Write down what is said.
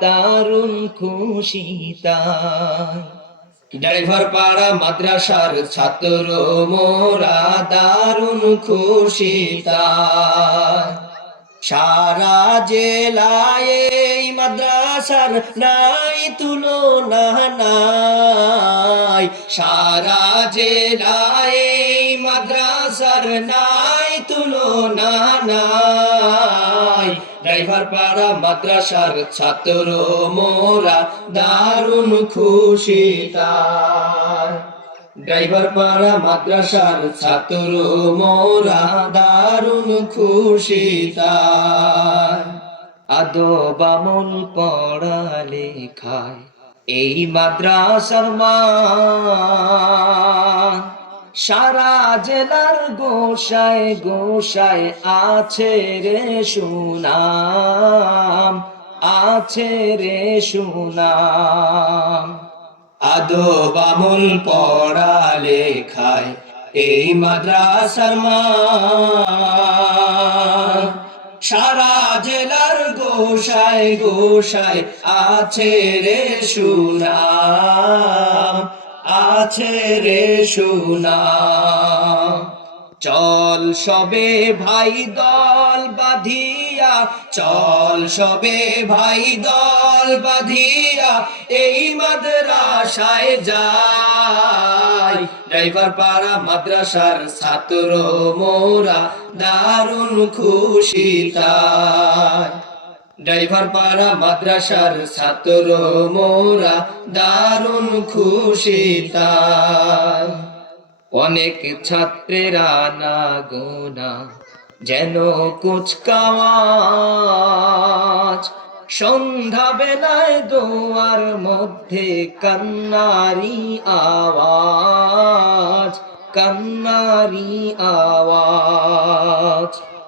দারুণ খুশি ড্রাইভার পাড়া, মাদ্রাসার ছাত্র, মোরা দারুণ খুশি সারা জেলায় এই মাদ্রাসার নাই তুলনা নাই। সারা জেলায় এই মাদ্রাসার নাই তুলনা নাই। ড্রাইভার পাড়া মাদ্রাসার ছাত্র মোরা দারুণ খুশি তার। ড্রাইভার পাড়া মাদ্রাসার ছাত্র মোরা দারুণ খুশি তার। আদো বামল পড়া লেখায় এই মাদ্রাসার মান সারা জেলার গোসায় গোসায় আছে রে সুনাম, আছে রে সুনাম। আদো বামুল পড়া লেখায় এই মাদ্রাসার সারা জেলার গোসায় গোসায় আছে রে সুনাম। আছে রে সুনাম চল সবে ভাই দল বাঁধিয়া, চল সবে ভাই দল বাঁধিয়া, এই মাদ্রাসায় যাই। ড্রাইভার পাড়া, মাদ্রাসার ছাত্র মোরা দারুণ খুশি তাই। ড্রাইভার পাড়া, মাদ্রাসার ছাত্র মোরা দারুণ খুশি অনেক ছাত্রেরা না গোনা যেন কুচকাওয়াজ। সন্ধ্যা বেলায় দোয়ার মধ্যে কান্নারি আওয়াজ কান্নারি আওয়াজ।